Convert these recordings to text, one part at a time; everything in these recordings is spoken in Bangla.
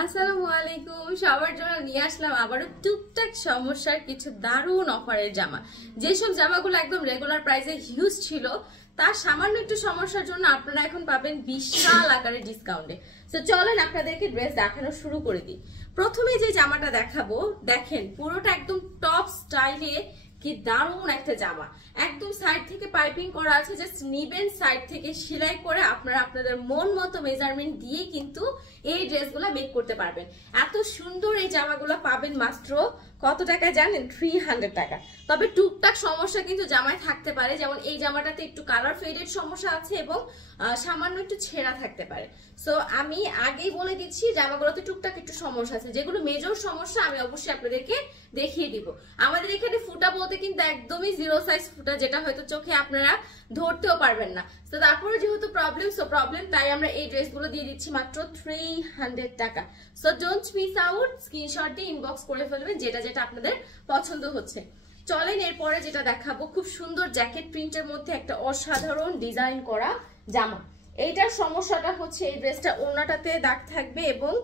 আসসালামু আলাইকুম। সবার জন্য নিয়ে আসলাম আবারও টুকটাক সমস্যার কিছু দারুণ অফারের জামা। যেসব জামাগুলো একদম রেগুলার প্রাইসে হিউজ ছিল, তার সামান্য একটু সমস্যার জন্য আপনারা এখন পাবেন বিশাল আকারে ডিসকাউন্টে। তো চলেন আপনাদেরকে ড্রেস দেখানো শুরু করে দিই। প্রথমে যে জামাটা দেখাবো, দেখেন পুরোটা একদম টপ স্টাইলে, কি দারুণ একটা জামা। একদম সাইড থেকে পাইপিং করা আছে, জাস্ট নিবেন সাইড থেকে সেলাই করে আপনারা আপনাদের মন মতো মেজারমেন্ট দিয়ে কিন্তু এই ড্রেসগুলো মেক করতে পারবেন। এত সুন্দর এই জামাগুলো পাবেন মাত্র কত টাকা জানেন? 300 টাকা। তবে টুকটাক সমস্যা কিন্তু জামায় থাকতে পারে, যেমন এই জামাটাতে একটু কালার ফেডেড সমস্যা আছে এবং সামান্য একটু ছেঁড়া থাকতে পারে। সো আমি আগেই বলে দিচ্ছি জামাগুলোতে টুকটাক একটু সমস্যা আছে, যেগুলো মেজর সমস্যা আমি অবশ্যই আপনাদেরকে দেখিয়ে দিব। আমাদের এখানে ফুটা বলতে কিন্তু একদমই জিরো সাইজ ফুটা, যেটা হয়তো চোখে আপনারা ধরতেও পারবেন না। তো তারপরে যেহেতু প্রবলেম, তাই আমরা এই ড্রেসগুলো দিয়ে দিচ্ছি মাত্র 300 টাকা। So don't miss out, screenshot দিয়ে ইনবক্স করে ফেলবেন যেটা যেটা আপনাদের পছন্দ হচ্ছে। চলেন এরপরে যেটা দেখাবো, খুব সুন্দর জ্যাকেট প্রিন্টের মধ্যে একটা অসাধারণ ডিজাইন করা জামা। এইটার সমস্যাটা হচ্ছে এই ড্রেসটা ওড়নাটাতে দাগ থাকবে এবং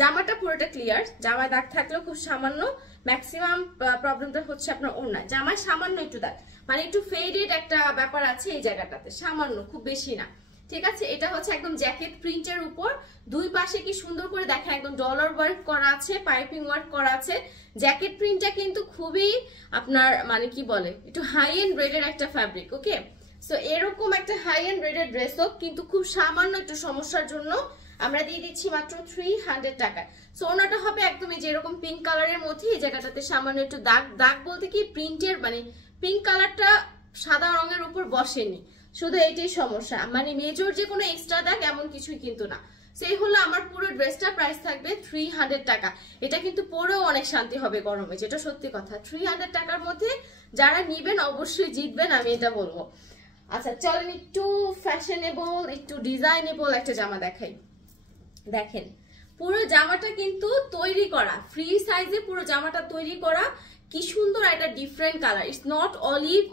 জামাটা পুরোটা ক্লিয়ার, জামায় দাগ থাকলেও খুব সামান্য। ম্যাক্সিমাম প্রবলেমটা হচ্ছে আপনার ওড়না, জামায় সামান্য একটু দাগ, মানে একটু ফেডেড একটা ব্যাপার আছে এই জায়গাটাতে, সামান্য, খুব বেশি না। ঠিক আছে, এটা হচ্ছে একদম জ্যাকেট প্রিন্টের উপর, দুই পাশে কি সুন্দর করে দেখেন একদম ডলার ওয়ার্ক করা আছে, পাইপিং ওয়ার্ক করা আছে। জ্যাকেট প্রিন্টটা কিন্তু খুবই আপনার মানে কি বলে, একটু হাই এন্ড রেডের একটা ফ্যাব্রিক। ওকে, সো এরকম একটা হাই এন্ড রেডের ড্রেসও কিন্তু খুব সামান্য একটু সমস্যার জন্য আমরা দিয়ে দিচ্ছি মাত্র 300 টাকা। সো ওনাটা হবে একদমই যেরকম পিঙ্ক কালারের মধ্যে, এই জায়গাটাতে সামান্য একটু দাগ, দাগ বলতে কি প্রিন্টের মানে পিঙ্ক কালারটা সাদা রঙের উপর বসেনি, শুধু এইটাই সমস্যা, মানে মেজর যে কোনো এক্সট্রা দাগ এমন কিছুই কিন্তু না। সেই হলো আমার পুরো ড্রেসটা প্রাইস থাকবে 300 টাকা। এটা কিন্তু পরেও অনেক শান্তি হবে গরমে, যেটা সত্যি কথা। 300 টাকার মধ্যে যারা নিবেন অবশ্যই জিতবেন, আমি এটা বলবো। আচ্ছা চলেন একটু ফ্যাশনেবল, একটু ডিজাইনেবল একটা জামা দেখাই। দেখেন পুরো জামাটা কিন্তু তৈরি করা ফ্রি সাইজে, পুরো জামাটা তৈরি করা, কি সুন্দর একটা different colour. It's not olive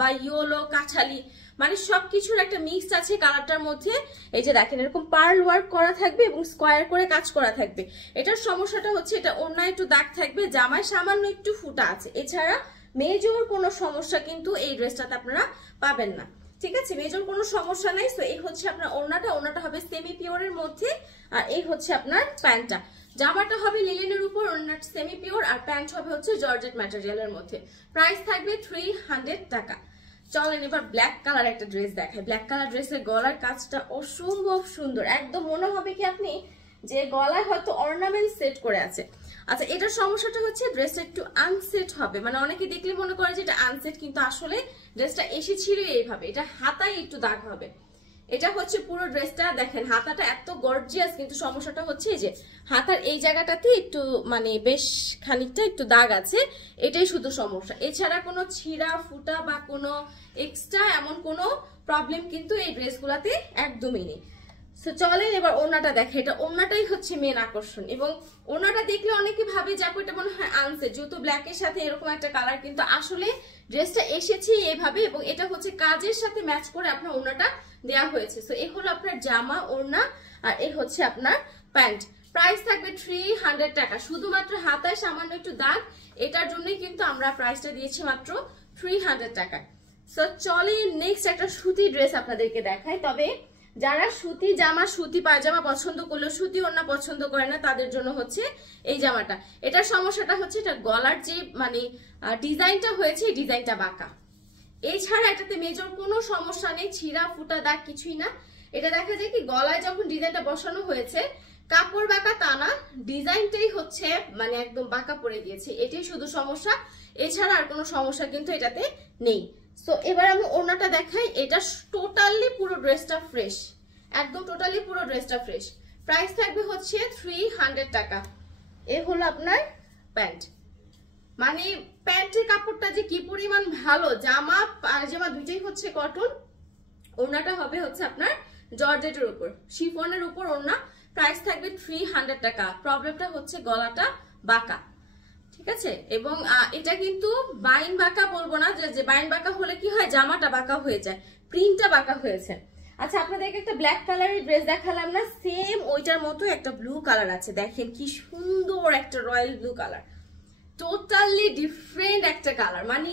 বা ইয়েলো কাঠালি, মানে সবকিছুর একটা মিক্স আছে কালারটার মধ্যে। এই যে দেখেন এরকম পার্ল ওয়ার্ক করা থাকবে এবং স্কোয়ার করে কাজ করা থাকবে। এটার সমস্যাটা হচ্ছে এটা ওড়নায় একটু দাগ থাকবে, জামায় সামান্য একটু ফুটা আছে, এছাড়া মেজর কোনো সমস্যা কিন্তু এই ড্রেসটাতে আপনারা পাবেন না। ঠিক আছে, মেজর কোনো সমস্যা নাই। সো এই হচ্ছে আপনার ওড়নাটা, ওড়নাটা হবে সেমি পিওরের মধ্যে, আর এই হচ্ছে আপনার প্যান্টটা। জামাটা হবে লিলেনের উপর, ওড়নাটা সেমি পিওর, আর প্যান্ট হবে হচ্ছে জর্জেট ম্যাটেরিয়ালের মধ্যে। প্রাইস থাকবে 300 টাকা। চলেন এবার ব্ল্যাক কালার একটা ড্রেস দেখায়। ব্ল্যাক কালার ড্রেসের গলার কাজটা অসম্ভব সুন্দর, একদম মনে হবে কি আপনি যে গলায় হয়তো অর্নামেন্ট সেট করে আছে। আচ্ছা এটার সমস্যাটা হচ্ছে ড্রেসটা একটু আনসেট হবে, মানে অনেকে দেখলে মনে করে যে এটা আনসেট, কিন্তু আসলে ড্রেসটা এসেছিল এইভাবে, এটা হাতায় একটু দাগ হবে। এটা হচ্ছে পুরো ড্রেসটা, দেখেন হাতাটা এত গর্জিয়াস, কিন্তু সমস্যাটা হচ্ছে যে হাতার এই জায়গাটাতে একটু মানে বেশ খানিকটা একটু দাগ আছে, এটাই শুধু সমস্যা। এছাড়া কোনো ছিঁড়া ফুটা বা কোনো এক্সট্রা এমন কোনো প্রবলেম কিন্তু এই ড্রেসগুলাতে একদমই নেই। সো চলেন এবার ওড়নাটা দেখে, এটা ওড়নাটাই হচ্ছে মেন আকর্ষণ, এবং ওড়নাটা দেখলে অনেকে ভাবে যে এটা মনে হয় আনসেট, যেহেতু ব্ল্যাকের সাথে এরকম একটা কালার, কিন্তু আসলে ড্রেসটা এসেছে এইভাবে, এবং এটা হচ্ছে কাজের সাথে ম্যাচ করে আপনার ওড়নাটা দেওয়া হয়েছে। সো এই হলো আপনার জামা, ওড়না, আর এই হচ্ছে আপনার প্যান্ট। প্রাইস থাকবে 300 টাকা। শুধুমাত্র হাতায় সামান্য একটু দাগ, এটার জন্যই কিন্তু আমরা প্রাইসটা দিয়েছি মাত্র 300 টাকা। সো চলে নেক্সট একটা সুতি ড্রেস আপনাদেরকে দেখাই। তবে যারা সুতি জামা, সুতি পায়জামা পছন্দ করলো, সুতি ওড়না পছন্দ করে না, তাদের জন্য হচ্ছে এই জামাটা। এটার সমস্যাটা হচ্ছে এটা গলার যে মানে ডিজাইনটা হয়েছে, এই ডিজাইনটা বাঁকা। এছাড়া এটাতে মেজর কোনো সমস্যা নেই, ছিঁড়া ফুটা দাগ কিছুই না। এটা দেখা যায় কি গলায় যখন ডিজাইনটা বসানো হয়েছে, কাপড় বাঁকা তা না, ডিজাইনটাই হচ্ছে মানে একদম বাঁকা পড়ে গিয়েছে, এটাই শুধু সমস্যা। এছাড়া আর কোনো সমস্যা কিন্তু এটাতে নেই। সো এবার আমি ওড়নাটা দেখাই। এটা টোটালি পুরো ড্রেসটা ফ্রেশ, একদম টোটালি পুরো ড্রেসটা ফ্রেশ। প্রাইস থাকবে হচ্ছে 300 টাকা। এ হলো আপনার প্যান্ট, মানে প্যান্টের কাপড়টা যে কি পরিমাণ ভালো, জামা পায়জামা দুইটাই হচ্ছে কটন। ওড়নাটা হবে হচ্ছে আপনার জর্জেটের উপর, শিফনের উপর ওড়না। প্রাইস থাকবে 300 টাকা। প্রবলেমটা হচ্ছে গলাটা বাঁকা, ঠিক আছে, এবং এটা কিন্তু বাইন বাঁকা বলবো না, যে বাইন বাঁকা হলে কি হয় জামাটা বাঁকা হয়ে যায়, প্রিন্টটা বাঁকা হয়েছে। আচ্ছা আপনাদেরকে একটা ব্ল্যাক কালারের ড্রেস দেখালাম না, সেম ওইটার মতো একটা ব্লু কালার আছে, দেখেন কি সুন্দর একটা royal blue colour, totally different একটা কালার। মানে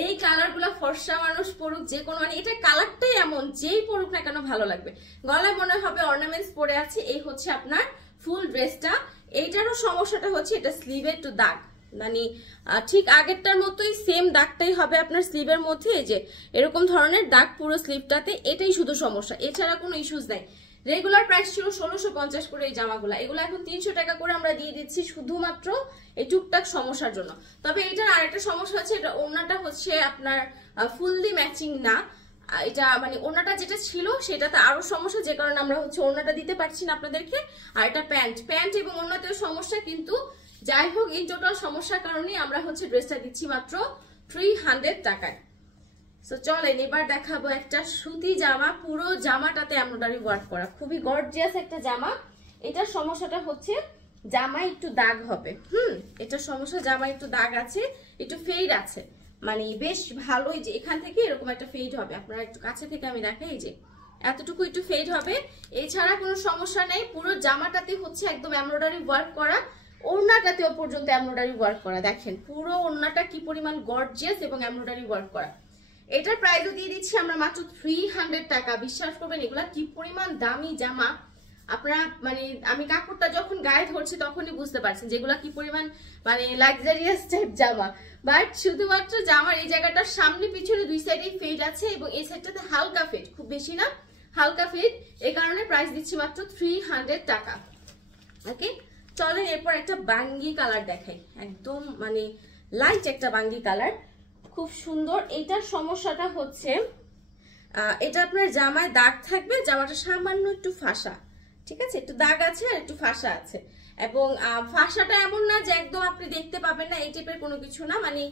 এই কালারগুলো ফর্সা মানুষ পরুক যে কোনো, মানে এটা কালারটাই এমন, যেই পরুক না কেন ভালো লাগবে। গলায় মনে হবে অর্নামেন্টস পরে আছে। এই হচ্ছে আপনার ফুল ড্রেসটা। এইটারও সমস্যাটা হচ্ছে এটা স্লিভে একটু দাগ, মানে ঠিক আগেরটার মতোই সেম দাগটাই হবে আপনার স্লিভের মধ্যে, এই যে এরকম ধরনের দাগ পুরো স্লিভটাতে, এটাই শুধু সমস্যা, এছাড়া কোনো ইস্যুস নাই। রেগুলার প্রাইস ছিল 1650 করে এই জামাগুলো, এগুলো এখন 300 টাকা করে আমরা দিয়ে দিচ্ছি শুধুমাত্র এই টুকটাক সমস্যার জন্য। তবে এটার আরেকটা সমস্যা হচ্ছে, এটা ওড়নাটা হচ্ছে আপনার ফুললি ম্যাচিং না, এটা মানে ওড়নাটা যেটা ছিল সেটাতে আরো সমস্যা, যে কারণে আমরা হচ্ছে ওড়নাটা দিতে পারছি না আপনাদেরকে। আর এটা প্যান্ট এবং ওড়নাতেও সমস্যা, কিন্তু যাই হোক এই টোটাল সমস্যার কারণে আমরা হচ্ছে ড্রেসটা দিচ্ছি মাত্র 300 টাকায়। সো চলেন এবার দেখাবো একটা সুতি জামা, পুরো জামাটাতে এমব্রয়ডারি ওয়ার্ক করা, খুবই গর্জিয়াস একটা জামা। এটার সমস্যাটা হচ্ছে জামায় একটু দাগ হবে, এটার সমস্যা জামায় একটু দাগ আছে, একটু ফেড আছে, মানে বেশ ভালোই, যে এখান থেকে এরকম একটা ফেড হবে, আপনারা একটু কাছে থেকে আমি দেখাই, যে এতটুকু একটু ফেড হবে, এছাড়া কোনো সমস্যা নেই। পুরো জামাটাতে হচ্ছে একদম এমব্রয়ডারি ওয়ার্ক করা, ওড়নাটাতেও পর্যন্ত এমব্রয়ডারি ওয়ার্ক করা, দেখেন পুরো ওড়নাটা কি পরিমাণ গর্জিয়াস এবং এমব্রয়ডারি ওয়ার্ক করা। এটার প্রাইসও দিয়ে দিচ্ছি আমরা মাত্র 300 টাকা। বিশ্বাস করবেন এগুলা কি পরিমাণ দামি জামা, আপনারা মানে আমি কাপড়টা যখন গায়ে ধরছি তখনই বুঝতে পারছেন যেগুলা কি পরিমাণ মানে লাক্সারিয়াস টাইপ জামা। বাট শুধুমাত্র জামার এই জায়গাটার সামনে পিছনে দুই সাইডেই ফেড আছে, এবং এই সাইডটাতে হালকা ফেড, খুব বেশি না, হালকা ফেড, এই কারণে প্রাইস দিচ্ছি মাত্র 300 টাকা। ওকে চলেন এরপর একটা বাঙ্গি কালার দেখাই, একদম মানে লাইট একটা বাঙ্গি কালার, খুব সুন্দর। এইটার সমস্যাটা হচ্ছে এটা আপনার জামায় দাগ থাকবে, জামাটা সামান্য একটু ফাঁসা, ঠিক আছে, একটু দাগ আছে আর একটু ফাঁসা আছে, এবং ফাঁসাটা এমন না যে একদম আপনি দেখতে পাবেন না, এই টাইপের কোনো কিছু না, মানে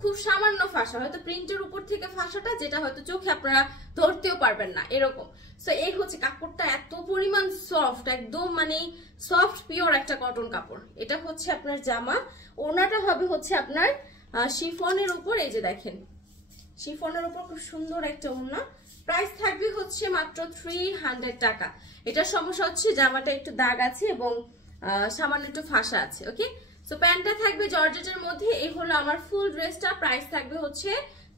খুব সামান্য ফাঁসা, হয়তো প্রিন্টের উপর থেকে ফাঁসাটা, যেটা হয়তো চোখে আপনারা ধরতেও পারবেন না এরকম। সো এই হচ্ছে কাপড়টা এত পরিমাণ সফট, একদম মানে সফট পিওর একটা কটন কাপড়। এটা হচ্ছে আপনার জামা, ওড়নাটা হবে হচ্ছে আপনার শিফনের উপর, এই যে দেখেন শিফনের উপর খুব সুন্দর একটা ওড়না। প্রাইস থাকবে হচ্ছে মাত্র 300 টাকা। এটার সমস্যা হচ্ছে জামাটা একটু দাগ আছে এবং সামান্য একটু ফাঁসা আছে। ওকে সো প্যান্টটা থাকবে জর্জেটের মধ্যে। এই হলো আমার ফুল ড্রেসটা, প্রাইস থাকবে হচ্ছে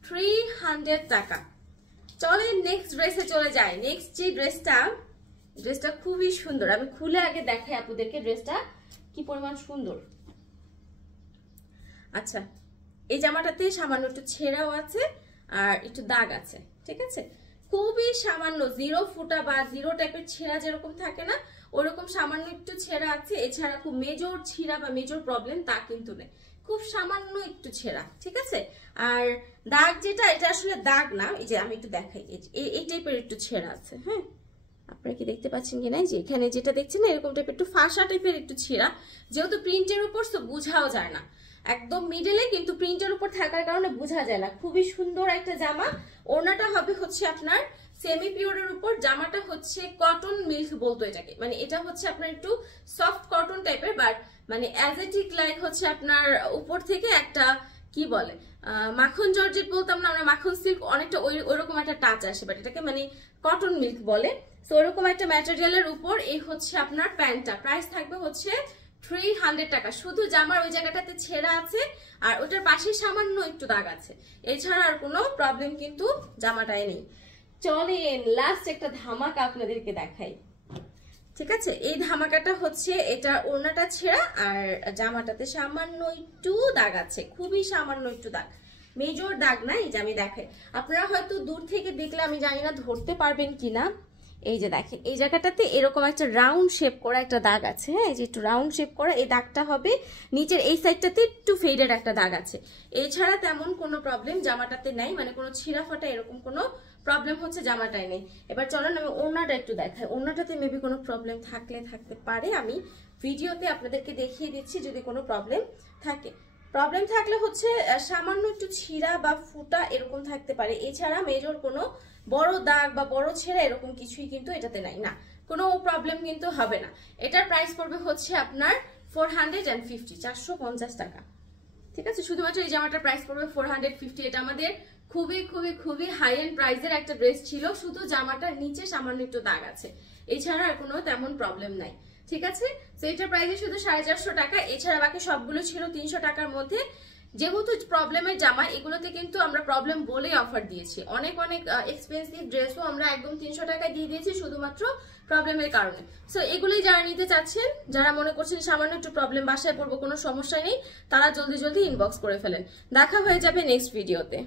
300 টাকা। চলে নেক্সট ড্রেসে চলে যাই। নেক্সট যে ড্রেসটা খুবই সুন্দর, আমি খুলে আগে দেখাই আপনাদেরকে ড্রেসটা কি পরিমাণ সুন্দর। আচ্ছা এই জামাটাতে সামান্য একটু ছেঁড়াও আছে আর একটু দাগ আছে, ঠিক আছে, খুবই সামান্য, 0 ফুটা বা 0 টাইপের ছেঁড়া যেরকম থাকে না ওরকম সামান্য একটু ছেঁড়া আছে। এছাড়া খুব মেজর ছিঁড়া বা মেজর প্রবলেম তা কিন্তু নেই, খুব সামান্য একটু ছেঁড়া, ঠিক আছে। আর দাগ যেটা, এটা আসলে দাগ না, এই যে আমি একটু দেখাই, এই টাইপের একটু ছেঁড়া আছে। হ্যাঁ আপনারা কি দেখতে পাচ্ছেন কিনা, যে এখানে যেটা দেখছেন না এরকম টাইপের একটু ফাঁসা টাইপের একটু ছেঁড়া, যেহেতু প্রিন্টের উপর তো বোঝাও যায় না, একদম মিডলে কিন্তু প্রিন্টের উপর থাকার কারণে বোঝা যায় না। খুবই সুন্দর একটা জামা। ওড়নাটা হবে হচ্ছে আপনার সেমি পিওরের উপর, জামাটা হচ্ছে কটন মিল্ক বলতো এটাকে, মানে এটা হচ্ছে আপনার একটু সফট কটন টাইপের, বাট মানে অ্যাজেটিক লাইক হচ্ছে আপনার উপর থেকে একটা কি বলে মাখন জর্জেট বলতাম না আমরা, মাখন সিল্ক, অনেকটা ওইরকম একটা টাচ আসে, বাট এটাকে মানে কটন মিল্ক বলে। তো ওরকম একটা ম্যাটেরিয়ালের উপর এই হচ্ছে আপনার প্যান্টটা, প্রাইস থাকবে হচ্ছে 300 টাকা। শুধু জামার ওই জায়গাটাতে ছেঁড়া আছে আর ওটার পাশে সামান্য একটু দাগ আছে, এছাড়া আর কোনো প্রবলেম কিন্তু জামাটায় নেই। চলেন লাস্ট একটা ধামাকা আপনাদেরকে দেখাই, ঠিক আছে। এই ধামাকাটা হচ্ছে এটা ওড়নাটা ছেঁড়া আর জামাটাতে সামান্য একটু দাগ আছে, খুবই সামান্য একটু দাগ, মেজর দাগ না। এই যে আমি দেখাই, আপনারা হয়তো দূর থেকে দেখলে আমি জানি না ধরতে পারবেন কিনা, এই যে দেখেন এই জায়গাটাতে এরকম একটা রাউন্ড শেপ করা একটা দাগ আছে। হ্যাঁ এই যে একটু রাউন্ড শেপ করা এই দাগটা হবে, নিচের এই সাইডটাতে একটু ফেডেড একটা দাগ আছে, এছাড়া তেমন কোনো প্রবলেম জামাটাতে নাই, মানে কোনো ছিঁড়া ফাটা এরকম কোনো প্রবলেম হচ্ছে জামাটায় নেই। এবার চলেন আমি ওড়নাটা একটু দেখাই, ওড়নাটাতে মেবি কোনো প্রবলেম থাকতে পারে, আমি ভিডিওতে আপনাদেরকে দেখিয়ে দিচ্ছি যদি কোনো প্রবলেম থাকে। প্রবলেম থাকলে হচ্ছে সামান্য একটু ছিঁড়া বা ফুটা এরকম থাকতে পারে, এছাড়া মেজর কোনো বড় দাগ বা বড় ছেঁড়া এরকম কিছুই কিন্তু এটাতে নাই, না কোনো প্রবলেম কিন্তু হবে না। এটার প্রাইস পড়বে হচ্ছে আপনার 450 টাকা, ঠিক আছে। শুধুমাত্র এই জামাটার প্রাইস পড়বে 450, এটা আমাদের খুবই খুবই খুবই হাই এন্ড প্রাইসের একটা ড্রেস ছিল, শুধু জামাটার নিচে সামান্য একটু দাগ আছে, এছাড়া আর কোনো তেমন প্রবলেম নাই। ঠিক আছে, তো এটার প্রাইস শুধু 450 টাকা, এছাড়া বাকি সবগুলো ছিল 300 টাকার মধ্যে। যেহেতু প্রবলেমের জামা, এগুলোতে কিন্তু আমরা প্রবলেম বলেই অফার দিয়েছি। অনেক অনেক এক্সপেন্সিভ ড্রেসও আমরা একদম 300 টাকায় দিয়ে দিয়েছি শুধুমাত্র প্রবলেমের কারণে। সো এগুলোই যারা নিতে চাচ্ছেন, যারা মনে করছেন সামান্য একটু প্রবলেম, বাসায় পড়বো, কোনো সমস্যা নেই, তারা জলদি জলদি ইনবক্স করে ফেলেন। দেখা হয়ে যাবে নেক্সট ভিডিওতে।